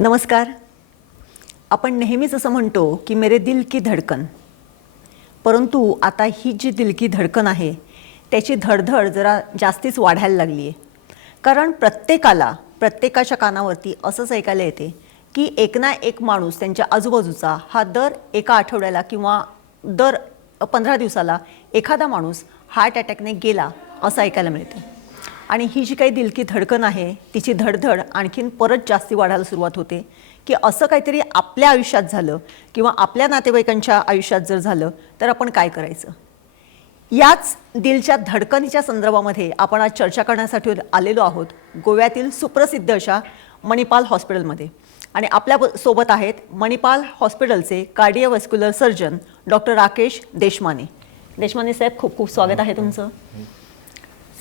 नमस्कार. आपण नेहमीच असं म्हणतो की मेरे दिल की धडकन. परंतु आता ही जी दिल की धडकन आहे त्याची धडधड जरा जास्तीच वाढायला लागली आहे. कारण प्रत्येकाला प्रत्येकाच्या कानावरती असंच ऐकायला येते की एक ना एक माणूस त्यांच्या आजूबाजूचा हा दर एका आठवड्याला किंवा दर पंधरा दिवसाला एखादा माणूस हार्ट अटॅकने गेला असं ऐकायला मिळतं. आणि ही जी काही दिलकी धडकन आहे तिची धडधड आणखीन परत जास्ती वाढायला सुरुवात होते की असं काहीतरी आपल्या आयुष्यात झालं किंवा आपल्या नातेवाईकांच्या आयुष्यात जर झालं तर आपण काय करायचं? याच दिलच्या धडकनीच्या संदर्भामध्ये आपण आज चर्चा करण्यासाठी आलेलो आहोत गोव्यातील सुप्रसिद्ध अशा मणिपाल हॉस्पिटलमध्ये. आणि आपल्या ब- सोबत आहेत मणिपाल हॉस्पिटलचे cardiovascular surgeon doctor Rakesh Deshmane. Deshmane साहेब खूप खूप स्वागत आहे तुमचं.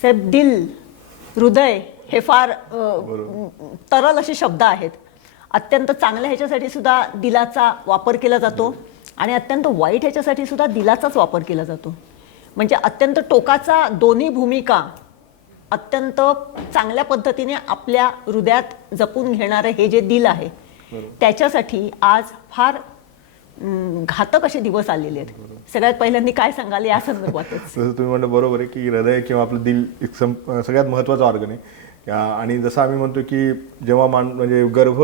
साहेब दिल हृदय हे फार तरल असे शब्द आहेत. अत्यंत चांगल्या ह्याच्यासाठी सुद्धा दिलाचा वापर केला जातो आणि अत्यंत वाईट ह्याच्यासाठी सुद्धा दिलाचाच वापर केला जातो. म्हणजे अत्यंत टोकाचा दोन्ही भूमिका अत्यंत चांगल्या पद्धतीने आपल्या हृदयात जपून घेणारं हे जे दिल आहे त्याच्यासाठी आज फार घातक असे दिवस आलेले आहेत. सगळ्यात पहिल्यांदा काय सांगाल या संदर्भातच? जसं तुम्ही म्हणलं बरोबर आहे की हृदय किंवा आपलं दिल एक सगळ्यात महत्त्वाचा ऑर्गन आहे. आणि जसं आम्ही म्हणतो की जेव्हा मान म्हणजे गर्भ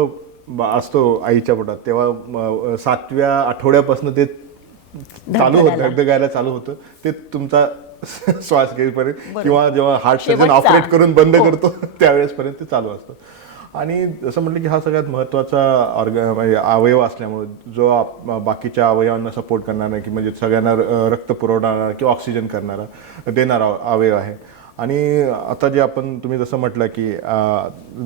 असतो आईच्या पोटात तेव्हा सातव्या आठवड्यापासून ते चालू होतं धगधगायला. चालू होतं. ते तुमचा श्वास घेईपर्यंत किंवा जेव्हा हार्ट सर्जन. ऑपरेट करून बंद हो. करतो त्यावेळेसपर्यंत ते चालू असतं. आणि जसं म्हटलं की हा सगळ्यात महत्त्वाचा ऑर्ग म्हणजे अवयव असल्यामुळे जो आप- बाकीच्या अवयवांना सपोर्ट करणारा की म्हणजे सगळ्यांना रक्त पुरवणारा किंवा ऑक्सिजन करणारा देणारा अवयव आहे आणि आता जे आपण तुम्ही जसं म्हटलं की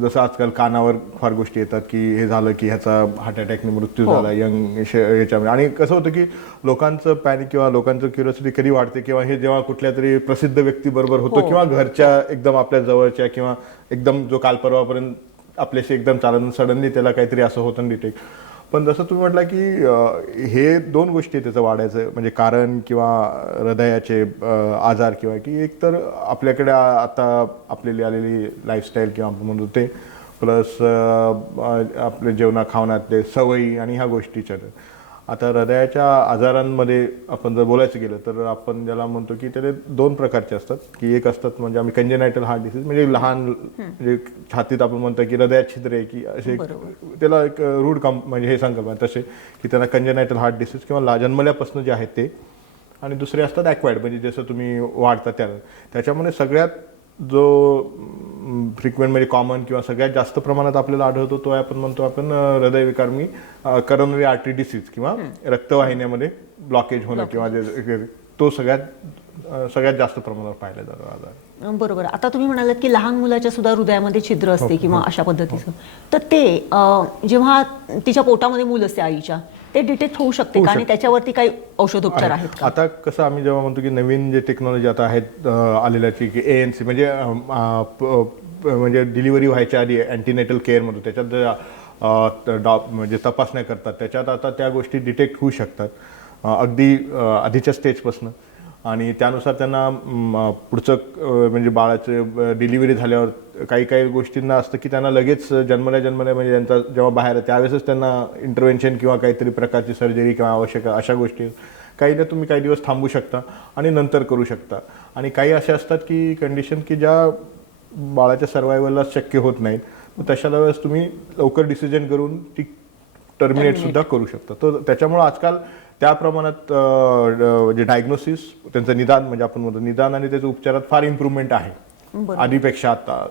जसं आजकाल कानावर फार गोष्टी येतात की हे झालं की ह्याचा हार्ट अटॅकने मृत्यू हो. झाला यंग याच्यामध्ये आणि कसं होतं की लोकांचं पॅनिक किंवा लोकांचं क्युरियोसिटी कधी वाढते किंवा हे जेव्हा कुठल्या तरी प्रसिद्ध व्यक्तीबरोबर होतो हो. किंवा घरच्या एकदम आपल्या जवळच्या किंवा एकदम जो काल परवापर्यंत आपल्याशी एकदम चालत सडनली त्याला काहीतरी असं होतं डिटेक्ट पण जसं तुम्ही म्हटलं की हे दोन गोष्टी आहेत त्याचं वाढायचं. म्हणजे कारण किंवा हृदयाचे आजार किंवा की एक तर आपल्याकडे आता आपलेली आलेली लाईफस्टाईल किंवा आपण म्हणतो ते प्लस आपले जेवणा खावण्यातले सवयी आणि ह्या गोष्टीच्या. आता हृदयाच्या आजारांमध्ये आपण जर बोलायचं गेलं तर आपण ज्याला म्हणतो की त्याचे दोन प्रकारचे असतात. की एक असतात म्हणजे आम्ही कंजेनायटल हार्ट डिसीज म्हणजे लहान म्हणजे छातीत आपण म्हणतो की हृदयात छिद्र आहे की असे एक- त्याला एक रूढ कम म्हणजे हे संकल्पना तसे की त्यांना कंजेनायटल हार्ट डिसीज किंवा ला- जन्मल्यापासून जे आहेत ते. आणि दुसरे असतात ॲक्वायर्ड म्हणजे जसं तुम्ही वाढता त्या त्याच्यामध्ये सगळ्यात जो फ्रिक्वेंट म्हणजे कॉमन किंवा सगळ्यात जास्त प्रमाणात आपल्याला आढळतो तो आपण म्हणतो आपण हृदयविकार मी करनरी आर्टरी डिसीज किंवा रक्तवाहिन्यामध्ये ब्लॉकेज होणं किंवा तो सगळ्यात सगळ्यात जास्त प्रमाणात पाहिला जातो आजार बरोबर. आता तुम्ही म्हणालात की लहान मुलाच्या सुद्धा हृदयामध्ये छिद्र असते किंवा अशा पद्धतीचं. तर ते जेव्हा तिच्या पोटामध्ये मूल असते आईच्या ते डिटेक्ट होऊ शकते का? आणि त्याच्यावरती काही औषधोपचार आहेत का? आता कसं आम्ही जेव्हा म्हणतो की नवीन जे टेक्नॉलॉजी आता आहेत अं, आलेल्या की ए एन सी म्हणजे म्हणजे डिलिव्हरी व्हायच्या आधी अँटीनेटल केअर म्हणतो त्याच्यात डॉ म्हणजे तपासण्या करतात त्याच्यात आता त्या गोष्टी डिटेक्ट होऊ शकतात. अगदी आधीच्या स्टेजपासून आणि त्यानुसार त्यांना पुढचं म्हणजे बाळाचं डिलिव्हरी झाल्यावर काही काही गोष्टींना असतं की त्यांना लगेच जन्मल्या जन्मल्या म्हणजे त्यांचा जेव्हा बाहेर आहे त्यावेळेसच त्यांना इंटरव्हेन्शन किंवा काहीतरी प्रकारची सर्जरी किंवा आवश्यक अशा गोष्टी. काहीला तुम्ही काही दिवस थांबू शकता आणि नंतर करू शकता. आणि काही अशा असतात की कंडिशन की ज्या बाळाच्या सर्वायवलला शक्य होत नाहीत मग तशा वेळेस तुम्ही लवकर डिसिजन करून ती टर्मिनेट सुद्धा करू शकता. तर त्याच्यामुळे आजकाल त्या प्रमाणात अं, जे डायग्नोसिस त्यांचं निदान म्हणजे आपण म्हणतो निदान आणि त्याच्या उपचारात फार इम्प्रूव्हमेंट आहे. आधीपेक्षा आता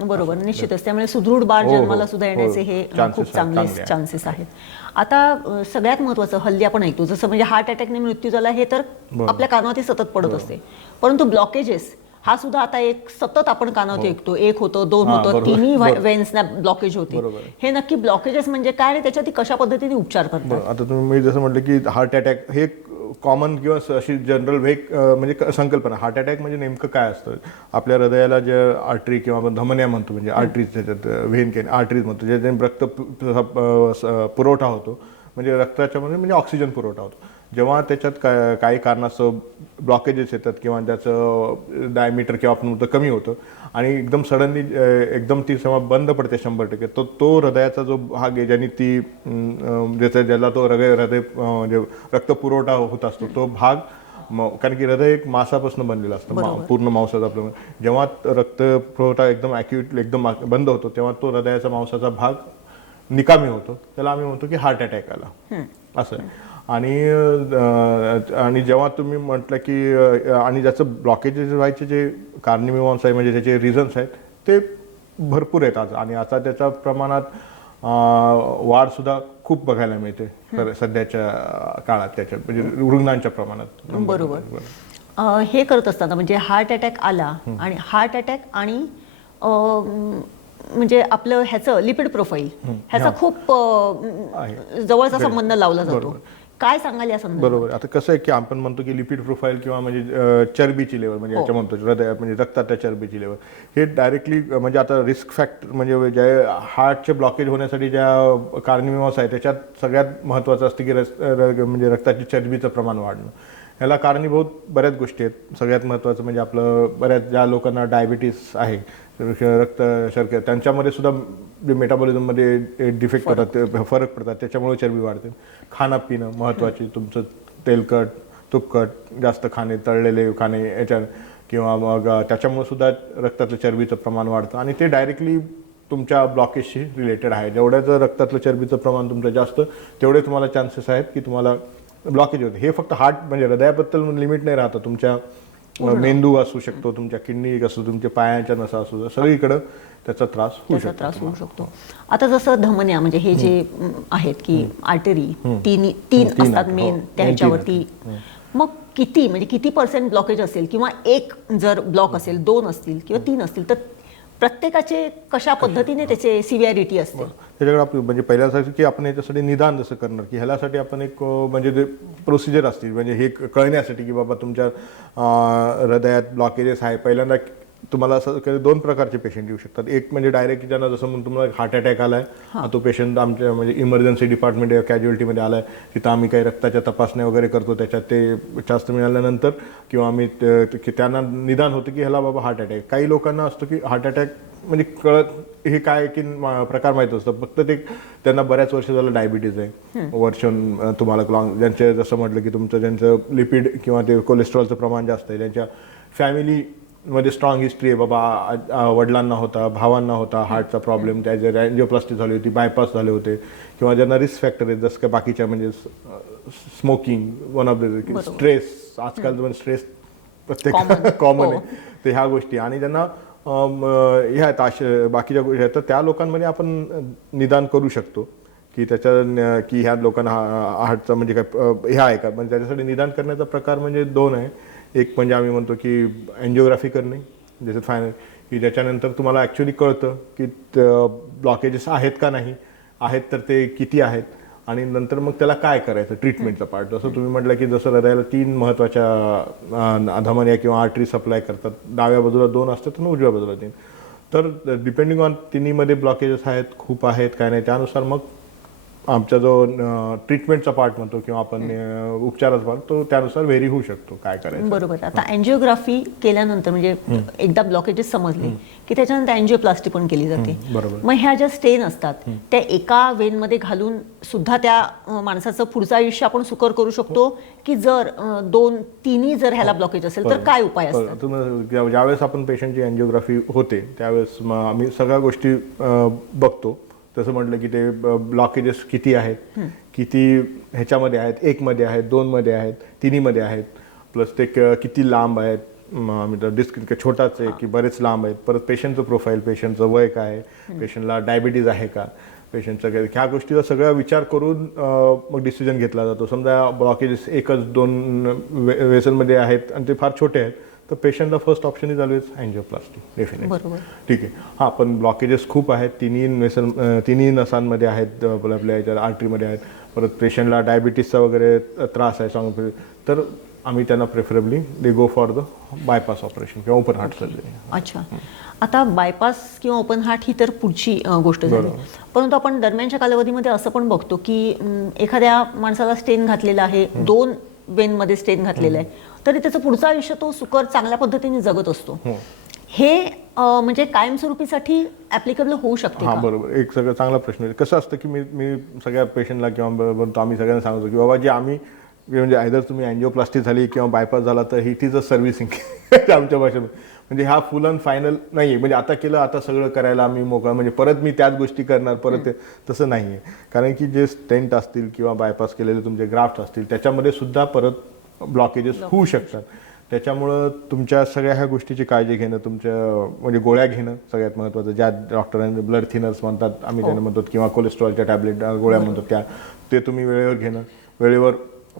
बरोबर निश्चितच त्यामुळे सुदृढ बाळ हो, हो, जन्माला सुद्धा हो. येण्याचे हे खूप चांगले. चान्सेस आहेत आता सगळ्यात महत्वाचं हल्ली आपण ऐकतो जसं म्हणजे हार्ट अटॅकने मृत्यू झाला हे तर आपल्या कानावरती सतत पडत असते परंतु ब्लॉकेजेस हा सुद्धा आता एक सतत आपण कानावरती ऐकतो एक होतं दोन हो. हा, होतं. तिन्ही. वेन्सना ब्लॉकेज होते. हे नक्की ब्लॉकेजेस म्हणजे काय आणि त्याच्यात कशा पद्धतीने उपचार करतात आता तुम्ही मी जसं म्हटलं की हार्ट अटॅक हे कॉमन किंवा अशी जनरल वेग म्हणजे संकल्पना हार्ट अटॅक म्हणजे नेमकं काय असतं आपल्या हृदयाला जे आर्टरी किंवा आपण धमन्या म्हणतो म्हणजे आर्टरीज त्याच्यात व्हेन केन आर्टरीज म्हणतो ज्याच्याने रक्त पुरवठा होतो म्हणजे रक्ताच्या मध्ये म्हणजे ऑक्सिजन पुरवठा होतो जेव्हा त्याच्यात का काही कारणास्तव ब्लॉकेजेस येतात किंवा त्याचं डायमीटर किंवा आपण कमी होतं आणि एकदम सडनली एकदम ती सेवा बंद पडते शंभर टक्के तो तो हृदयाचा जो भाग आहे ज्याने ती ज्याचा ज्याला तो हृदय हृदय अं, जे रक्तपुरवठा होत असतो तो भाग कारण की हृदय एक मांसापासून बनलेलं असतं मा- पूर्ण मांसाचा आपलं जेव्हा रक्त पुरवठा एकदम ॲक्युट एकदम बंद होतो तेव्हा तो हृदयाचा मांसाचा भाग निकामी होतो. त्याला आम्ही म्हणतो की हार्ट अटॅक आला. असं आहे. आणि आणि जेव्हा तुम्ही म्हटलं की आणि ज्याचं ब्लॉकेजेस व्हायचे जे कारणीमीमांसा आहे म्हणजे त्याचे रिझन्स आहेत ते भरपूर आहेत आज. आणि आता त्याच्या प्रमाणात अं, वाढ सुद्धा खूप बघायला मिळते तर सध्याच्या काळात त्याच्या म्हणजे रुग्णांच्या प्रमाणात. बरोबर. हे करत असताना म्हणजे हार्ट अटॅक आला आणि हार्ट अटॅक आणि म्हणजे आपलं ह्याचं लिपिड प्रोफाईल ह्याचा खूप. जवळचा संबंध लावला जातो. काय सांगाल या संदर्भात? बरोबर. आता कसं आहे की आपण म्हणतो की लिपिड प्रोफाईल किंवा म्हणजे चरबीची लेवल म्हणजे याच्या म्हणतो हृदय म्हणजे रक्तातल्या चरबीची लेवल हे डायरेक्टली म्हणजे आता रिस्क फॅक्टर म्हणजे ज्या हार्टचे ब्लॉकेज होण्यासाठी ज्या कारणीमीमांसा आहे त्याच्यात सगळ्यात महत्त्वाचं असतं की रस म्हणजे रक्ताची चरबीचं प्रमाण वाढणं. ह्याला कारणीभूत बऱ्याच गोष्टी आहेत. सगळ्यात महत्त्वाचं म्हणजे आपलं बऱ्याच ज्या लोकांना डायबिटीस आहे रक्त शर्करा त्यांच्यामध्ये सुद्धा मेटाबॉलिझममध्ये डिफेक्ट होतात ते फरक. पडतात त्याच्यामुळे चरबी वाढते. खाणं पिणं महत्त्वाची तुमचं तेलकट तुपकट जास्त खाणे तळलेले खाणे याच्या किंवा मग त्याच्यामुळे सुद्धा रक्तातलं चरबीचं प्रमाण वाढतं. आणि ते डायरेक्टली तुमच्या ब्लॉकेजशी रिलेटेड आहे. जेवढं जर रक्तातलं चरबीचं प्रमाण तुमचं जास्त तेवढे तुम्हाला चान्सेस आहेत की तुम्हाला ब्लॉकेज होते. हे फक्त हार्ट म्हणजे हृदयाबद्दल लिमिट नाही राहतं. तुमच्या मेंदू असू शकतो तुमच्या किडनी असू तुमच्या पायाच्या नसा असू सगळीकडं त्याचा त्रास होऊ त्याचा शकतो त्रास होऊ शकतो. आता जसं धमन्या म्हणजे हे जे आहेत की आर्टरी तीन तीन तीन असतात मेन हो. त्या main तीन ह्याच्यावरती मग किती म्हणजे किती पर्सेंट ब्लॉकेज असेल किंवा एक जर ब्लॉक असेल दोन असतील किंवा तीन असतील तर प्रत्येकाचे कशा पद्धतीने त्याचे सिव्हिअरिटी असते? त्याच्याकडे आपण म्हणजे पहिल्यासाठी की आपण याच्यासाठी निदान जसं करणार की ह्यालासाठी आपण एक म्हणजे जे प्रोसिजर असतील म्हणजे हे कळण्यासाठी की बाबा तुमच्या हृदयात ब्लॉकेजेस आहे. पहिल्यांदा तुम्हाला असं काही दोन प्रकारचे पेशंट येऊ शकतात. एक म्हणजे डायरेक्ट ज्यांना जसं म्हणून तुम्हाला हार्ट अटॅक आलाय तो पेशंट आमच्या म्हणजे इमर्जन्सी डिपार्टमेंट या कॅज्युअलिटीमध्ये आलाय. तिथं आम्ही काही रक्ताच्या तपासण्या वगैरे करतो त्याच्यात ते जास्त मिळाल्यानंतर किंवा आम्ही की त्यांना निदान होतं की ह्याला बाबा हार्ट अटॅक काही लोकांना असतो की हार्ट अटॅक म्हणजे कळत हे काय की प्रकार माहीत असतं फक्त ते त्यांना बऱ्याच वर्ष झालं डायबिटीज आहे. वर्ष तुम्हाला लॉंग ज्यांचे जसं म्हटलं की तुमचं ज्यांचं लिपिड किंवा ते कोलेस्ट्रॉलचं प्रमाण जास्त आहे ज्यांच्या फॅमिली मध्ये स्ट्रॉंग हिस्ट्री आहे बाबा आ- आ- वडिलांना होता भावांना होता हार्टचा प्रॉब्लेम त्याचे अँजिओप्लास्टी झाली होती बायपास झाले होते किंवा ज्यांना रिस्क फॅक्टर आहेत जसं काय बाकीच्या म्हणजे smoking one of the stress आजकाल स्ट्रेस प्रत्येक. कॉमन हो. आहे तर ह्या गोष्टी आणि ज्यांना अम, ह्या आहेत अशा बाकीच्या गोष्टी आहेत तर त्या लोकांमध्ये आपण निदान करू शकतो की त्याच्या न- की ह्या लोकांना हा- हार्टचा म्हणजे काय अ, हे आहे का म्हणजे त्याच्यासाठी निदान करण्याचा प्रकार म्हणजे दोन आहे एक म्हणजे आम्ही म्हणतो की एन्जिओग्राफी करणे ज्याच्यात फायनल की ज्याच्यानंतर तुम्हाला ॲक्च्युली कळतं की ब्लॉकेजेस आहेत का नाही आहेत तर ते किती आहेत आणि नंतर मग त्याला काय करायचं ट्रीटमेंटचा पार्ट जसं तुम्ही म्हटलं की जसं हृदयाला तीन महत्त्वाच्या धमन्या किंवा आर्टरी सप्लाय करतात डाव्या बाजूला दोन असतात आणि उजव्या बाजूला तीन. तर डिपेंडिंग ऑन तिन्हीमध्ये ब्लॉकेजेस आहेत खूप आहेत काय नाही त्यानुसार मग आमचा जो ट्रीटमेंटचा पार्ट म्हणतो किंवा आपण उपचाराचा पार्ट तो त्यानुसार व्हेरी होऊ शकतो काय करायचं. बरोबर. आता अँजिओग्राफी केल्यानंतर म्हणजे एकदा ब्लॉकेजेस समजले की त्याच्यानंतर अँजिओप्लास्टी पण केली जाते. बरोबर. मग ह्या ज्या स्टेन असतात त्या एका वेनमध्ये घालून सुद्धा त्या माणसाचं पुढचं आयुष्य आपण सुकर करू शकतो की जर दोन तिन्ही जर ह्याला ब्लॉकेज असेल तर काय उपाय असतात? ज्यावेळेस आपण पेशंटची अँजिओग्राफी होते त्यावेळेस आम्ही सगळ्या गोष्टी बघतो. तसं म्हटलं की ते ब्लॉकेजेस किती आहेत? किती ह्याच्यामध्ये आहेत? एकमध्ये आहेत? दोनमध्ये आहेत? तिन्हीमध्ये आहेत? प्लस ते क- किती लांब आहेत? डिस्क छोटाच आहे की बरेच लांब आहेत. परत पेशंटचं प्रोफाईल पेशंटचं वय काय? आहे पेशंटला डायबिटीज आहे का? पेशंटचं काय? ह्या गोष्टीचा सगळा विचार करून मग डिसिजन घेतला जातो. समजा ब्लॉकेजेस एकच दोन वे वेसनमध्ये आहेत आणि ते फार छोटे आहेत. तर पेशंटला first option is always angioplasty definite बरोबर. ठीक आहे. हां पण ब्लॉकेजेस खूप आहेत. तिन्ही वेसन अं, तिन्ही नसांमध्ये आहेत आपल्या याच्यात आर्टरीमध्ये आहेत. परत पेशंटला डायबिटीसचा वगैरे त्रास आहे सांगू तर आम्ही त्यांना preferably they go for the bypass operation किंवा ओपन हार्ट सर्जरी अच्छा. आता बायपास किंवा ओपन हार्ट ही तर पुढची गोष्ट झाली. परंतु आपण दरम्यानच्या कालावधीमध्ये असं पण बघतो की एखाद्या माणसाला स्टेन घातलेला आहे. दोन वेनमध्ये स्टेन घातलेलं आहे. तरी त्याचं पुढचं आयुष्य तो सुकर चांगल्या पद्धतीने जगत असतो. हो. हे म्हणजे कायमस्वरूपीसाठी ऍप्लिकेबल होऊ शकते हां बरोबर. एक सगळं चांगला प्रश्न आहे. कसं असतं की मी मी सगळ्या पेशंटला किंवा बनतो आम्ही सगळ्यांना सांगतो की बाबा जे आम्ही म्हणजे आयदर तुम्ही अँजिओप्लास्टी झाली किंवा बायपास झाला तर इट इज अ सर्व्हिसिंग आमच्या भाषेमध्ये. म्हणजे हा फुल अँड फायनल नाही आहे म्हणजे आता केलं आता सगळं करायला आम्ही मोकळा म्हणजे परत मी त्याच गोष्टी करणार परत ते तसं नाही आहे कारण की जे स्टेंट असतील किंवा बायपास केलेले तुमचे ग्राफ्ट असतील त्याच्यामध्ये सुद्धा परत ब्लॉकेजेस होऊ शकतात. त्याच्यामुळं तुमच्या सगळ्या ह्या गोष्टीची काळजी घेणं तुमच्या म्हणजे गोळ्या घेणं सगळ्यात महत्त्वाचं. ज्या डॉक्टरांनी ब्लड थिनर्स म्हणतात आम्ही त्यांना म्हणतो किंवा कोलेस्ट्रॉलच्या टॅबलेट गोळ्या म्हणतो त्या ते तुम्ही वेळेवर घेणं. वेळेवर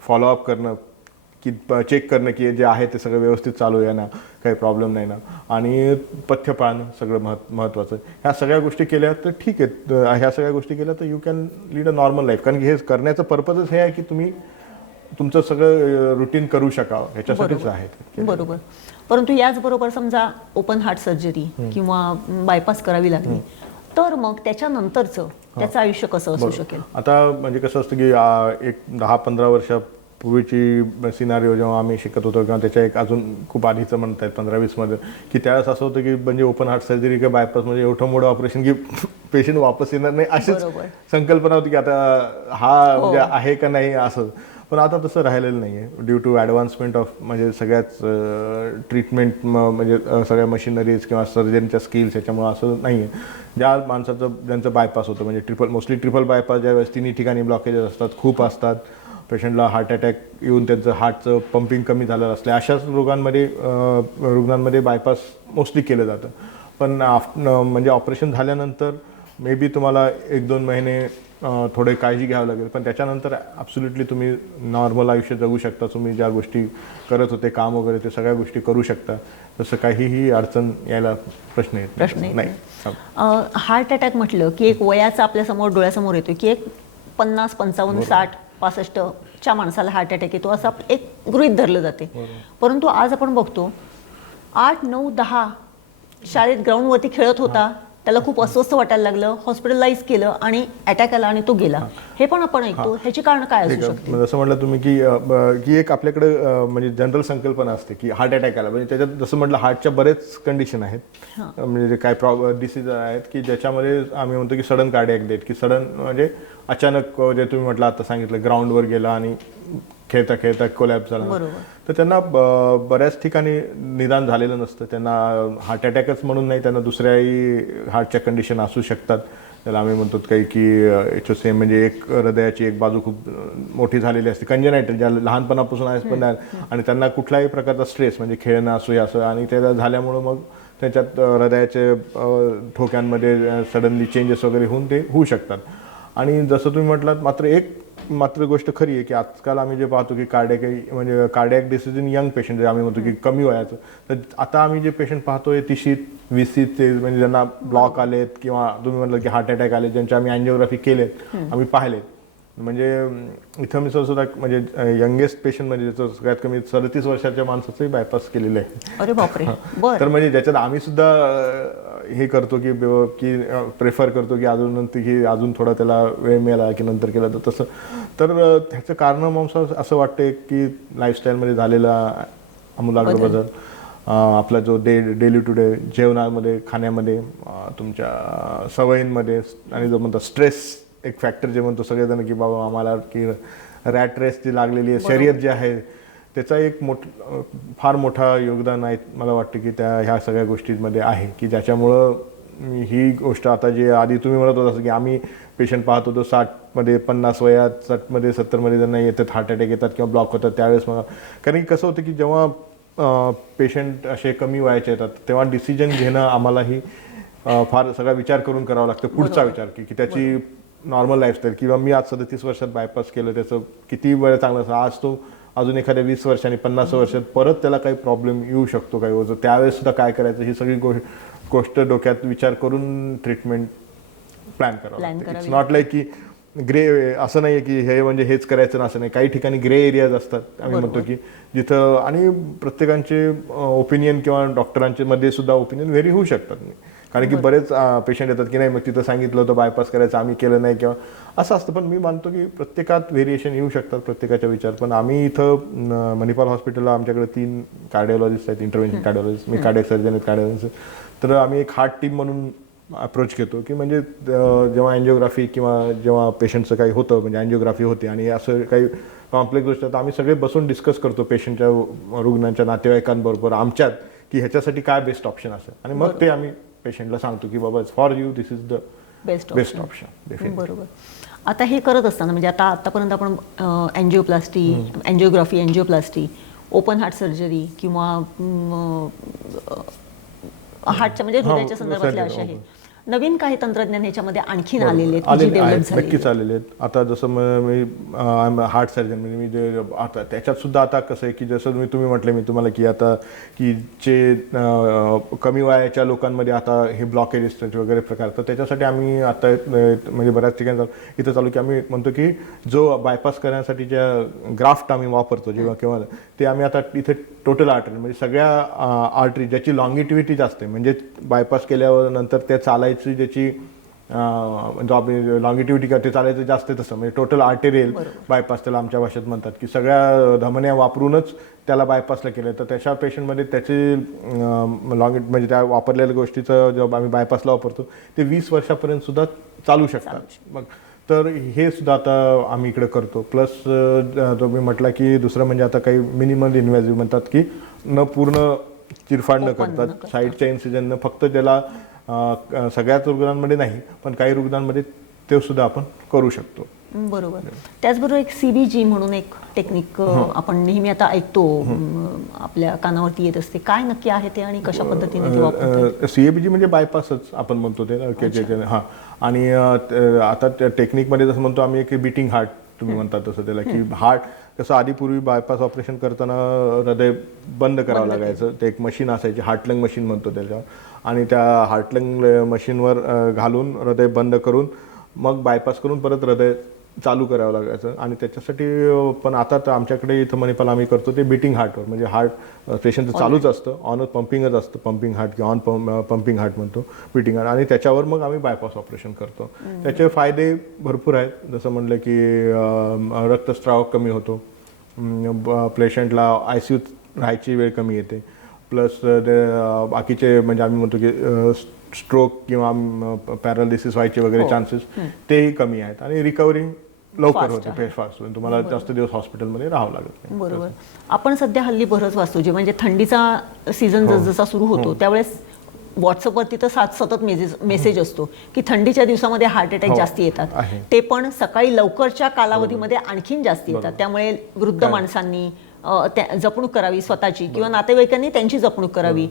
फॉलोअप करणं की चेक करणं की जे आहे ते सगळं व्यवस्थित चालू आहे ना काही प्रॉब्लेम नाही ना. आणि पथ्य पाळणं सगळं महत् महत्त्वाचं. ह्या सगळ्या गोष्टी केल्या तर ठीक आहे. ह्या सगळ्या गोष्टी केल्या तर you can lead a normal life कारण की हे करण्याचं पर्पजच हे आहे की तुम्ही तुमचं सगळं रुटीन करू शकावं. ह्याच्यासाठीच. आहे. बरोबर. परंतु याचबरोबर समजा ओपन हार्ट सर्जरी किंवा बायपास करावी लागली तर मग त्याच्यानंतरचं त्याचं आयुष्य कसं असू शकेल? आता म्हणजे कसं असतं की आ, एक दहा पंधरा वर्षापूर्वीची सिनारिओ जेव्हा आम्ही शिकत होतो किंवा त्याच्या एक अजून खूप आधीचं म्हणत आहेत पंधरा वीसमध्ये की त्यावेळेस असं होतं की म्हणजे ओपन हार्ट सर्जरी किंवा बायपास म्हणजे एवढं मोठं ऑपरेशन की पेशंट वापस येणार नाही अशीच. संकल्पना होती की आता हा. म्हणजे आहे का नाही असं. पण आता तसं राहिलेलं नाही आहे ड्यू टू ॲडव्हान्समेंट ऑफ म्हणजे सगळ्याच ट्रीटमेंट म्हणजे सगळ्या मशिनरीज किंवा सर्जनच्या स्किल्स याच्यामुळं असं नाही आहे ज्या माणसाचं ज्यांचं बायपास होतं म्हणजे ट्रिपल मोस्टली ट्रिपल बायपास ज्या वेळेस तिन्ही ठिकाणी ब्लॉकेजेस असतात खूप असतात. पेशंटला हार्ट अटॅक येऊन त्यांचं हार्टचं पंपिंग कमी झालेलं असले अशाच रोगांमध्ये रुग्णांमध्ये बायपास मोस्टली केलं जातं. पण आफ म्हणजे ऑपरेशन झाल्यानंतर मे बी तुम्हाला एक दोन महिने थोडे काळजी घ्यावं लागेल. पण त्याच्यानंतर ॲब्सोल्युटली तुम्ही नॉर्मल आयुष्य जगू शकता. तुम्ही ज्या गोष्टी करत होते काम वगैरे ते सगळ्या गोष्टी करू शकता. तसं काहीही अडचण यायला प्रश्न येत प्रश्न नाही. हार्ट अटॅक म्हटलं की एक वयाचा आपल्यासमोर डोळ्यासमोर येतो की एक पन्नास पंचावन्न साठ पासष्टच्या माणसाला हार्ट अटॅक येतो. असं एक गृहित धरलं जाते. परंतु आज आपण बघतो आठ नऊ दहा शाळेत ग्राउंडवरती खेळत होता. त्याला खूप अस्वस्थ वाटायला लागलं हॉस्पिटलाइज केलं आणि अटॅक आला आणि तो गेला. हे. पण आपण ऐकतो. ह्याची कारण काय असू शकते. जसं म्हटलं तुम्ही की की एक आपल्याकडे म्हणजे जनरल संकल्पना असते की हार्ट अटॅक आला. म्हणजे त्याच्यात जसं म्हटलं हार्टच्या बरेच कंडिशन आहेत. म्हणजे काय प्रॉ डिसीज आहेत की ज्याच्यामध्ये आम्ही म्हणतो की सडन कार्डियक डेथ की सडन म्हणजे अचानक जे तुम्ही म्हटलं आता सांगितलं ग्राउंडवर गेला आणि खेळता खेळता कोलॅप झाला. तर त्यांना ब- बऱ्याच ठिकाणी निदान झालेलं नसतं. त्यांना हार्ट अटॅकच म्हणून नाही त्यांना दुसऱ्याही हार्टच्या कंडिशन असू शकतात. त्याला आम्ही म्हणतो काही की एच एस म्हणजे एक हृदयाची एक बाजू खूप मोठी झालेली असते. कंजनायटल ज्या लहानपणापासून आहे पण. आणि त्यांना कुठल्याही प्रकारचा स्ट्रेस म्हणजे खेळणं असो हे असं आणि त्या झाल्यामुळं मग त्याच्यात हृदयाचे ठोक्यांमध्ये सडनली चेंजेस वगैरे होऊन ते होऊ शकतात. आणि जसं तुम्ही म्हटलात मात्र एक मात्र गोष्ट खरी आहे की आजकाल आम्ही जे पाहतो की कार्डियक म्हणजे cardiac disease in young patient जे आम्ही म्हणतो की कमी वयाचं तर आता आम्ही जे पेशंट पाहतोय तिशीत वीसीचे म्हणजे ज्यांना ब्लॉक आलेत किंवा तुम्ही म्हटलं की हार्ट अटॅक आले ज्यांच्या आम्ही अँजिओग्राफी केलेत आम्ही पाहिलेत. म्हणजे इथं मी सुद्धा म्हणजे यंगेस्ट पेशंट म्हणजे सगळ्यात कमी सदतीस वर्षाच्या माणसाचंही बायपास केलेलं आहे. अरे बापरे. तर म्हणजे ज्याच्यात आम्ही सुद्धा हे करतो की की प्रेफर करतो की अजून नंतर की अजून थोडा त्याला वेळ मिळाला की नंतर केला तर तसं. तर ह्याचं कारण मांसा असं वाटतंय की लाईफस्टाईलमध्ये झालेला आमूलाग्र बदल. आपला जो डे डेली टू डे जेवणामध्ये खाण्यामध्ये तुमच्या सवयींमध्ये आणि जो म्हणतो स्ट्रेस एक फॅक्टर जे म्हणतो सगळेजण की बाबा आम्हाला की रॅट रेस जी लागलेली आहे शर्यत जी आहे त्याचा एक मोठ फार मोठा योगदान आहे मला वाटतं की त्या ह्या सगळ्या गोष्टींमध्ये आहे की ज्याच्यामुळं ही गोष्ट आता जे आधी तुम्ही म्हणत होता की आम्ही पेशंट पाहत होतो साठमध्ये पन्नास वयात साठमध्ये सत्तरमध्ये ज्यांना येतात हार्ट अटॅक येतात किंवा ब्लॉक होतात त्यावेळेस मग कारण की कसं होतं की जेव्हा पेशंट असे कमी वयाचे येतात तेव्हा डिसिजन घेणं आम्हालाही फार सगळा विचार करून करावा लागतं पुढचा विचार की की त्याची नॉर्मल लाईफस्टाईल किंवा मी आज सदतीस वर्षात बायपास केलं त्याचं किती वेळ चांगलं असं आज तो अजून एखाद्या वीस वर्षांनी पन्नास वर्षात परत त्याला काही प्रॉब्लेम येऊ शकतो काही होतं त्यावेळेस सुद्धा काय करायचं ही सगळी गो गोष्ट डोक्यात विचार करून ट्रीटमेंट प्लॅन करावी इट्स नॉट लाईक की ग्रे असं नाही की हे म्हणजे हेच करायचं ना असं नाही. काही ठिकाणी ग्रे एरियाज असतात. आम्ही म्हणतो की जिथं आणि प्रत्येकांचे ओपिनियन किंवा डॉक्टरांचे मध्ये सुद्धा ओपिनियन व्हेरी होऊ शकतात. कारण की बरेच पेशंट येतात की नाही मग तिथं सांगितलं होतं बायपास करायचं आम्ही केलं नाही किंवा असं असतं. पण मी मानतो की प्रत्येकात व्हेरिएशन येऊ शकतात प्रत्येकाच्या विचार. पण आम्ही इथं मणिपाल हॉस्पिटलला आमच्याकडे तीन कार्डिओलॉजिस्ट आहेत इंटरव्हेन्शन कार्डिओलॉजिस्ट मी कार्डियक सर्जन आहेत कार्डिओलॉजिस्ट तर आम्ही एक हार्ट टीम म्हणून अप्रोच घेतो की म्हणजे जेव्हा अँजिओग्राफी किंवा जेव्हा पेशंटचं काही होतं म्हणजे अँजिओग्राफी होते आणि असं काही कॉम्प्लेक्स गोष्ट तर आम्ही सगळे बसून डिस्कस करतो पेशंटच्या रुग्णांच्या नातेवाईकांबरोबर आमच्यात की ह्याच्यासाठी काय बेस्ट ऑप्शन असेल. आणि मग ते आम्ही पेशंटला सांगतो की बाबा for you this is the best best option बरोबर. आता हे करत असताना म्हणजे आता आतापर्यंत आपण angioplasty angiography angioplasty open heart surgery किंवा हार्टच्या म्हणजे हृदयाच्या संदर्भातल्या अशा आहे नवीन काही तंत्रज्ञान ह्याच्यामध्ये आणखीन आलेले आहेत झालेले नक्कीच आलेले आहेत. आता जसं म- हार्ट सर्जन म्हणजे मी जे आता त्याच्यात सुद्धा आता कसं आहे की जसं मी तुम्ही म्हटले मी तुम्हाला की आता की जे कमी वयाच्या लोकांमध्ये आता हे ब्लॉकेज वगैरे प्रकार तर त्याच्यासाठी आम्ही आता म्हणजे बऱ्याच ठिकाणी चालू- इथं चालू की आम्ही म्हणतो की जो बायपास करण्यासाठी ज्या ग्राफ्ट आम्ही वापरतो जेव्हा किंवा ते आम्ही आता इथे टोटल आर्टरी म्हणजे सगळ्या आर्टरी ज्याची लॉंगिटिव्हिटी जास्त आहे. म्हणजे बायपास केल्यावर नंतर त्या चालायची ज्याची म्हणजे लॉंगिटिव्हिटी का ते चालायचं जास्त आहे तसं. म्हणजे टोटल आर्टेरियल बायपास त्याला आमच्या भाषेत म्हणतात. की सगळ्या धमन्या वापरूनच त्याला बायपासला केलं. तर त्याच्या पेशंटमध्ये त्याची लॉंग म्हणजे त्या वापरलेल्या गोष्टीचं जेव्हा आम्ही बायपासला वापरतो ते वीस वर्षापर्यंत सुद्धा चालू शकतात. मग तर हे सुद्धा आता आम्ही इकडे करतो. प्लस तुम्ही म्हटलं की दुसरं म्हणजे आता काही मिनिमल इन्व्हेजिव्ह म्हणतात की न पूर्ण चिरफाड न करतात. करता. साईडच्या इन्सिजननं फक्त त्याला सगळ्याच रुग्णांमध्ये नाही पण काही रुग्णांमध्ये ते सुद्धा आपण करू शकतो. बरोबर. त्याचबरोबर एक सीबीजी म्हणून एक टेक्निक आपण नेहमी आता ऐकतो आपल्या कानावरती येत असते. काय नक्की आहे ते आणि कशा पद्धतीने ते वापरतात? सीएबीजी म्हणजे बायपासच आपण म्हणतो ते हां. आणि आता त्या टेक्निकमध्ये जसं म्हणतो आम्ही की बीटिंग हार्ट तुम्ही म्हणतात तसं त्याला की हार्ट कसं आधी पूर्वी बायपास ऑपरेशन करताना हृदय बंद करावं लागायचं. ते एक मशीन असायची हार्टलंग मशीन म्हणतो त्याच्यावर आणि त्या हार्टलंग मशीनवर घालून हृदय बंद करून मग बायपास करून परत हृदय चालू करावं लागायचं. आणि त्याच्यासाठी पण आता तर आमच्याकडे इथं मणिपाल आम्ही करतो ते बीटिंग हार्टवर म्हणजे हार्ट पेशंटचं चालूच असतं. ऑन पंपिंगच असतं. पंपिंग हार्ट किंवा ऑन पंपिंग हार्ट म्हणतो. बीटिंग हार्ट आणि त्याच्यावर मग आम्ही बायपास ऑपरेशन करतो. त्याचे फायदे भरपूर आहेत. जसं म्हणलं की रक्तस्राव कमी होतो. पेशंटला आय सी राहायची वेळ कमी येते. प्लस बाकीचे म्हणजे आम्ही म्हणतो की स्ट्रोक किंवा पॅरालिसिस व्हायचे वगैरे चान्सेस तेही कमी आहेत आणि रिकव्हरी लवकर होते फास्ट तुम्हाला जास्त दिवस हॉस्पिटलमध्ये राहावं लागत नाही. बरोबर. आपण सध्या हल्ली बरंच वाचतो जे म्हणजे थंडीचा सीझन जसजसा सुरू होतो त्यावेळेस व्हॉट्सअपवरती तर सात सतत मेसेज मेसेज असतो की थंडीच्या दिवसामध्ये हार्ट अटॅक हो, जास्ती येतात. ते पण सकाळी लवकरच्या कालावधीमध्ये आणखीन जास्ती येतात. त्यामुळे वृद्ध माणसांनी जपणूक करावी स्वतःची किंवा नातेवाईकांनी त्यांची जपणूक करावी.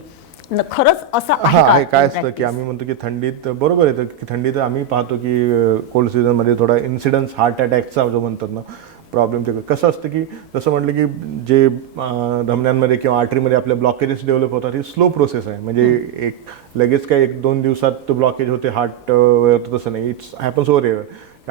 खरंच असं आहे हा का काय असतं? की आम्ही म्हणतो की थंडीत बरोबर येतं की थंडीत आम्ही पाहतो की कोल्ड सीझनमध्ये थोडा इन्सिडन्स हार्ट अटॅकचा जो म्हणतात ना प्रॉब्लेम ते कसं असतं की जसं म्हटलं की जे अं, धमन्यांमध्ये किंवा आर्टरीमध्ये आपले ब्लॉकेजेस डेव्हलप होतात ही स्लो प्रोसेस आहे. म्हणजे एक लगेच काय एक दोन दिवसात तो ब्लॉकेज होते हार्ट तसं नाही. इट्स हॅपन्स ओव्हर एअर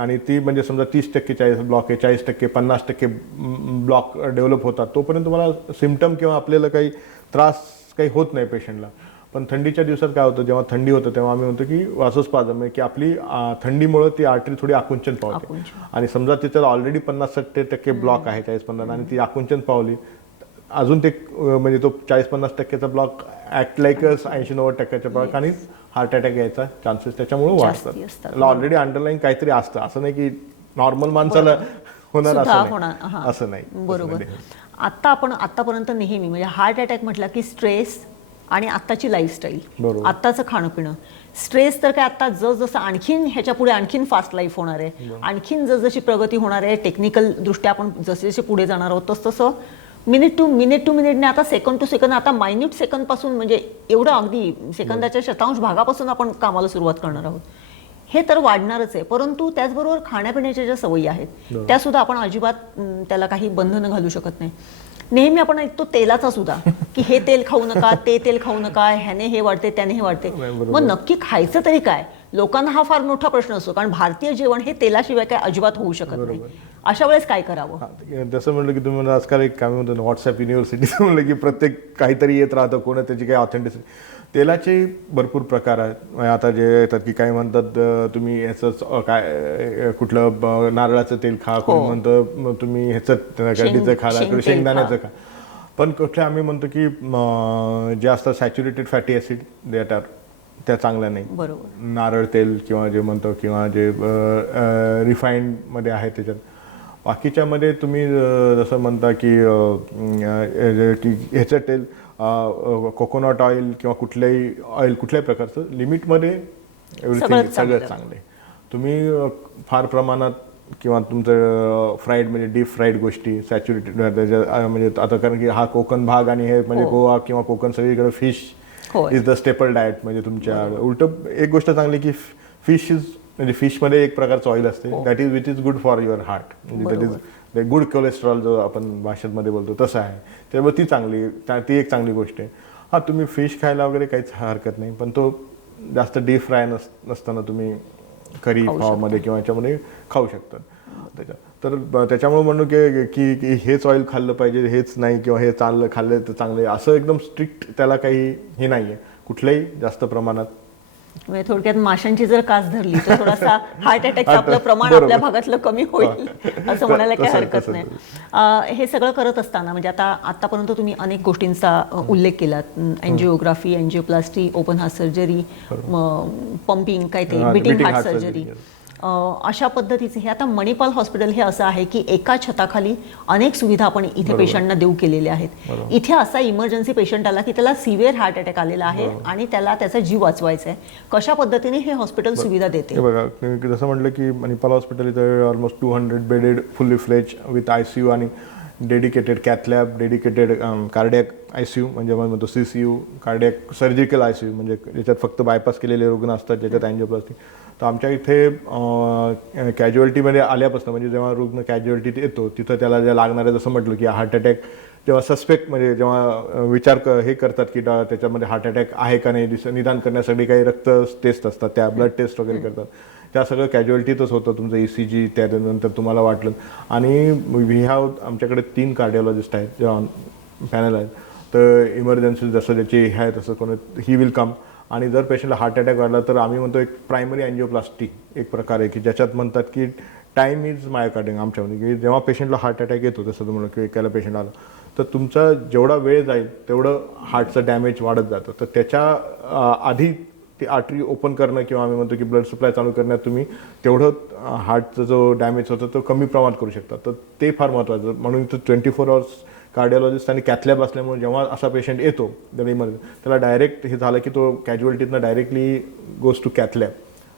आणि ती म्हणजे समजा तीस टक्के चाळीस ब्लॉक आहे चाळीस टक्के पन्नास टक्के ब्लॉक डेव्हलप होतात. तोपर्यंत तुम्हाला सिमटम किंवा आपल्याला काही त्रास काही होत नाही पेशंटला. पण थंडीच्या दिवसात काय होतं जेव्हा थंडी होतं तेव्हा आम्ही म्हणतो की वासोस्पाजम की आपली थंडीमुळं ती आर्टरी थोडी आकुंचन पावते. आणि समजा तिच्यात ऑलरेडी पन्नास सत्तर टक्के ब्लॉक आहे चाळीस पन्नास आणि ती आकुंचन पावली अजून ते म्हणजे तो चाळीस पन्नास टक्क्याचा ब्लॉक ऍक्ट लाईकच ऐंशी नव्वद टक्क्याचा ब्लॉक आणि हार्ट अटॅक यायचा चान्सेस त्याच्यामुळे वाढतात. त्याला ऑलरेडी अंडरलाईन काहीतरी असतं. असं नाही की नॉर्मल माणसाला होणार असं नाही. असं नाही. बरोबर. तसं नाही. आता आपण आतापर्यंत नेहमी म्हणजे हार्ट अटॅक म्हटलं की स्ट्रेस आणि आत्ताची लाईफस्टाईल. आत्ताचं खाणं पिणं स्ट्रेस तर काय आता जसं आणखीन ह्याच्या पुढे आणखीन फास्ट लाईफ होणार आहे. आणखीन जसजशी प्रगती होणार आहे टेक्निकल दृष्ट्या आपण जसे जसे पुढे जाणार आहोत तसं तसं मिनिट टू मिनिट टू मिनिटने आता सेकंड टू सेकंड आता मायन्यूट सेकंडपासून म्हणजे एवढं अगदी सेकंदाच्या शतांश भागापासून आपण कामाला सुरुवात करणार आहोत. हे तर वाढणारच आहे. परंतु त्याचबरोबर खाण्यापिण्याच्या ज्या सवयी आहेत त्या सुद्धा आपण अजिबात त्याला काही बंधनं घालू शकत नाही. नेहमी आपण ऐकतो तेलाचा सुद्धा की हे तेल खाऊ नका ते तेल खाऊ नका ह्याने हे वाढते त्याने हे वाढते. मग नक्की खायचं तरी काय? लोकांना हा फार मोठा प्रश्न असतो कारण भारतीय जेवण हे तेलाशिवाय काय अजिबात होऊ शकत नाही. अशा वेळेस काय करावं? जसं म्हणलं की तुम्ही आजकाल एक काय म्हणतो व्हॉट्सअप युनिव्हर्सिटी म्हणलं की प्रत्येक काहीतरी येत राहतं कोणा त्याची काही ऑथेंटिसिटी तेलाचे भरपूर प्रकार आहेत. म्हणजे आता जे येतात की काही म्हणतात तुम्ही ह्याचं काय कुठलं नारळाचं तेल खा कोणी म्हणतं मग तुम्ही ह्याचं कढीचं खा शेंगदाण्याचं खा. पण कुठले आम्ही म्हणतो की जे असतात saturated fatty acid that are त्या चांगल्या नाही. बरोबर. नारळ तेल किंवा जे म्हणतो किंवा जे रिफाईंडमध्ये आहे त्याच्यात. बाकीच्यामध्ये तुम्ही जसं म्हणता की ह्याचं तेल कोकोनट ऑइल किंवा कुठल्याही ऑइल कुठल्याही प्रकारचं लिमिटमध्ये एव्हरीथिंग सगळंच चांगलं. सगळं चांगलं आहे तुम्ही फार प्रमाणात किंवा तुमचं फ्राईड म्हणजे डीप फ्राईड गोष्टी सॅच्युरेटेड म्हणजे आता कारण की हा कोकण भाग आणि हे म्हणजे हो. गोवा किंवा कोकण सगळीकडे fish. Is the staple diet म्हणजे तुमच्या उलट एक गोष्ट चांगली की फिश इज म्हणजे फिशमध्ये एक प्रकारचं ऑइल असते that is which is good for your heart म्हणजे दॅट इज गुड कोलेस्ट्रॉल जो आपण भाषेमध्ये बोलतो तसं आहे. त्यामुळे ती चांगली ती एक चांगली गोष्ट आहे. हां तुम्ही फिश खायला वगैरे काहीच हरकत नाही पण तो जास्त डीप फ्राय नस नसताना तुम्ही करी फॉर्ममध्ये किंवा याच्यामध्ये खाऊ शकतात त्याच्या तर त्याच्यामुळे म्हणू की की की हेच ऑइल खाल्लं पाहिजे हेच नाही किंवा हे चाललं खाल्लं तर चांगलं असं एकदम स्ट्रिक्ट त्याला काही हे नाही आहे कुठल्याही जास्त प्रमाणात म्हणजे थोडक्यात माशांची जर कास धरली तर थोडासा हार्ट अटॅकचं आपलं प्रमाण. आपल्या भागातलं कमी होईल असं म्हणायला काही हरकत नाही. हे सगळं करत असताना म्हणजे आता आतापर्यंत तुम्ही अनेक गोष्टींचा उल्लेख केलात. Angiography angioplasty open heart surgery pumping काय ते बिटिंग हार्ट सर्जरी. अशा पद्धतीचे हे आता मणिपाल हॉस्पिटल हे असं आहे की एका छताखाली अनेक सुविधा आपण इथे पेशंटना देऊ केलेल्या आहेत. इथे असा इमर्जन्सी पेशंट आला की त्याला सिव्हिअर हार्ट अटॅक आलेला आहे आणि त्याला त्याचा जीव वाचवायचा आहे. कशा पद्धतीने हे हॉस्पिटल सुविधा देते? हे बघा जसं म्हटलं की मणिपाल हॉस्पिटल इथं almost two hundred bedded fully fledge with I C U आणि dedicated cath lab dedicated cardiac I C U म्हणजे आपण म्हणतो C C U cardiac surgical I C U म्हणजे ज्याच्यात फक्त बायपास केलेले रुग्ण असतात ज्याच्यात अँजिओप्लास्टी तर आमच्या इथे कॅज्युअलिटीमध्ये आल्यापासून म्हणजे जेव्हा रुग्ण कॅज्युअलिटीत येतो तिथं त्याला जे लागणारे जसं म्हटलं की हार्ट अटॅक जेव्हा सस्पेक्ट म्हणजे जेव्हा विचार क हे करतात की त्याच्यामध्ये हार्ट अटॅक आहे का नाही दिस निदान करण्यासाठी काही रक्त टेस्ट असतात त्या ब्लड टेस्ट वगैरे करतात. त्या सगळं कॅज्युअलिटीतच होतं. तुमचं ई सी जी त्यानंतर तुम्हाला वाटलं. आणि वी हॅव आमच्याकडे तीन कार्डिओलॉजिस्ट आहेत जेव्हा पॅनल आहेत. तर इमर्जन्सी जसं त्याची हे आहे तसं कोण ही विल कम आणि जर पेशंटला हार्ट अटॅक वाढला तर आम्ही म्हणतो एक प्रायमरी अँजिओप्लास्टी एक प्रकार आहे की ज्याच्यात म्हणतात की टाईम इज मायोकार्डिंग आमच्यामध्ये. की जेव्हा पेशंटला हार्ट अटॅक येतो जसं तुम्हाला की एकाला पेशंट आला तर तुमचा जेवढा वेळ जाईल तेवढं हार्टचं डॅमेज वाढत जातं. तर त्याच्या आधी ती आर्टरी ओपन करणं किंवा आम्ही म्हणतो की ब्लड सप्लाय चालू करण्यात तुम्ही तेवढं हार्टचा जो डॅमेज होतो तो कमी प्रमाणात करू शकता. तर ते फार महत्त्वाचं म्हणून इथं ट्वेंटी फोर आवर्स कार्डिओलॉजिस्ट आणि कॅथलॅब असल्यामुळे जेव्हा असा पेशंट येतो त्याला इमर्जन्सी त्याला डायरेक्ट हे झालं की तो कॅज्युअलिटीतनं directly goes to cath lab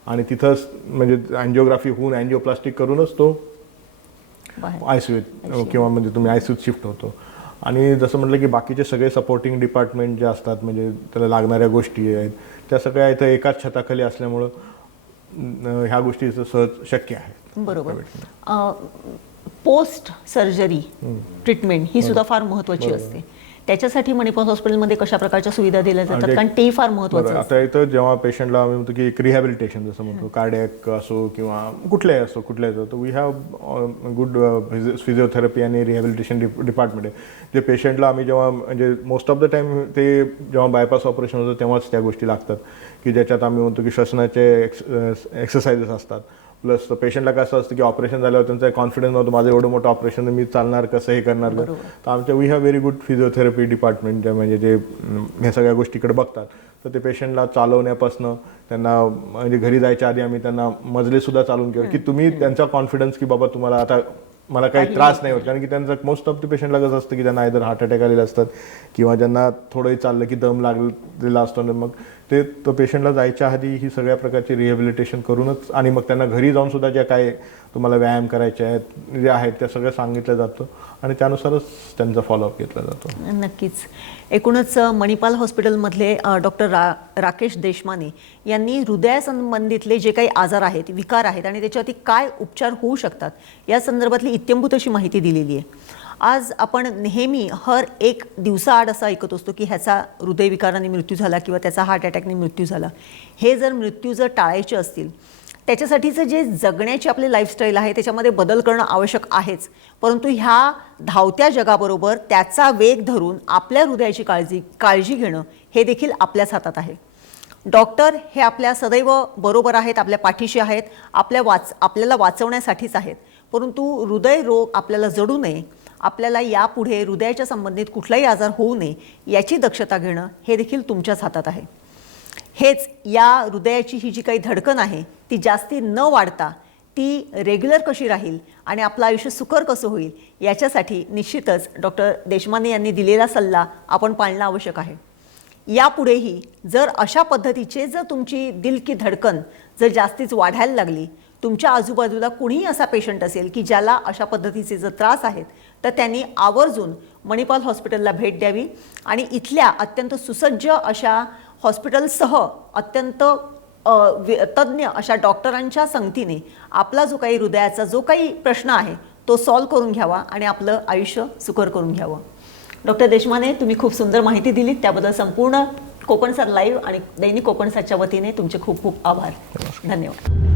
आणि तिथंच म्हणजे अँजिओग्राफी होऊन अँजिओप्लास्टिक करूनच तो बाहेर. आय सी किंवा म्हणजे तुम्ही आय शिफ्ट होतो. आणि जसं म्हटलं की बाकीचे सगळे सपोर्टिंग डिपार्टमेंट जे असतात म्हणजे त्याला लागणाऱ्या गोष्टी आहेत त्या सगळ्या इथं एकाच छताखाली असल्यामुळं ह्या गोष्टी सहज शक्य आहे बरोबर. पोस्ट सर्जरी ट्रीटमेंट ही सुद्धा फार महत्वाची असते. त्याच्यासाठी मणिपाल हॉस्पिटलमध्ये कशा प्रकारच्या सुविधा दिल्या जातात? कारण ते फार महत्वाचं आता इथं जेव्हा पेशंटला आम्ही म्हणतो की एक रिहॅबिलिटेशन जसं म्हणतो कार्डियक असो किंवा कुठल्याही असो कुठल्याही असो तर वी हॅव गुड फिजिओथेरपी आणि रिहॅबिलिटेशन डिपार्टमेंट आहे. जे पेशंटला आम्ही जेव्हा म्हणजे मोस्ट ऑफ द टाइम ते जेव्हा बायपास ऑपरेशन होतं तेव्हाच त्या गोष्टी लागतात. की ज्याच्यात आम्ही म्हणतो की श्वसनाचे एक्सरसाइजेस असतात. प्लस पेशंटला कसं असतं की ऑपरेशन झाल्यावर त्यांचा कॉन्फिडन्स नव्हतं माझं एवढं मोठं ऑपरेशन मी चालणार कसं हे करणार का तर आमच्या we have very good physiotherapy department म्हणजे जे ह्या सगळ्या गोष्टीकडे बघतात. तर ते पेशंटला चालवण्यापासनं त्यांना म्हणजे घरी जायच्या आधी आम्ही त्यांना मजले सुद्धा चालून केलं की तुम्ही त्यांचा कॉन्फिडन्स की बाबा तुम्हाला आता मला काही त्रास नाही होत कारण की त्यांचं मोस्ट ऑफ द पेशंटला कसं असतं की त्यांना आयदर हार्ट अटॅक आलेले असतात किंवा ज्यांना थोडंही चाललं की दम लागलेला असतो आणि मग ते तो पेशंटला जायच्या आधी ही सगळ्या प्रकारची रिहॅबिलिटेशन करूनच आणि मग त्यांना घरी जाऊन सुद्धा ज्या काय तुम्हाला व्यायाम करायचे आहेत जे आहेत त्या सगळं सांगितलं जातं. आणि त्यानुसारच त्यांचा फॉलोअप घेतला जातो. नक्कीच. एकूणच मणिपाल हॉस्पिटलमधले डॉक्टर रा राकेश देशमाने यांनी हृदयासंबंधितले जे काही आजार आहेत विकार आहेत आणि त्याच्यावरती काय उपचार होऊ शकतात या संदर्भातली इत्यंभूत अशी माहिती दिलेली आहे. आज आपण नेहमी हर एक दिवसाआड असं ऐकत असतो की ह्याचा हृदयविकाराने मृत्यू झाला किंवा त्याचा हार्ट अटॅकने मृत्यू झाला. हे जर मृत्यू जर टाळायचे असतील त्याच्यासाठीचं जे जगण्याची आपली लाईफस्टाईल आहे त्याच्यामध्ये बदल करणं आवश्यक आहेच. परंतु ह्या धावत्या जगाबरोबर त्याचा वेग धरून आपल्या हृदयाची काळजी काळजी घेणं हे देखील आपल्याच हातात आहे. डॉक्टर हे आपल्या सदैव बरोबर आहेत आपल्या पाठीशी आहेत आपल्या वाच आपल्याला वाचवण्यासाठीच आहेत. परंतु हृदय रोग आपल्याला जडू नये आपल्याला यापुढे हृदयाच्या संबंधित कुठलाही आजार होऊ नये याची दक्षता घेणं हे देखील तुमच्याच हातात आहे. हेच या हृदयाची ही जी काही धडकन आहे ती जास्ती न वाढता ती रेग्युलर कशी राहील आणि आपलं आयुष्य सुकर कसं होईल याच्यासाठी निश्चितच डॉक्टर देशमाने यांनी दिलेला सल्ला आपण पाळणं आवश्यक आहे. यापुढेही जर अशा पद्धतीचे जर तुमची दिल की धडकन जर जास्तीच वाढायला लागली तुमच्या आजूबाजूला कुणीही असा पेशंट असेल की ज्याला अशा पद्धतीचे जर त्रास आहेत तर त्यांनी आवर्जून मणिपाल हॉस्पिटलला भेट द्यावी आणि इथल्या अत्यंत सुसज्ज अशा हॉस्पिटलसह अत्यंत वि- तज्ज्ञ अशा डॉक्टरांच्या संगतीने आपला जो काही हृदयाचा जो काही प्रश्न आहे तो सॉल्व करून घ्यावा आणि आपलं आयुष्य सुकर करून घ्यावं. डॉक्टर देशमाने तुम्ही खूप सुंदर माहिती दिली त्याबद्दल संपूर्ण कोकणसार लाईव्ह आणि दैनिक कोकणसारच्या वतीने तुमचे खूप खूप आभार. धन्यवाद.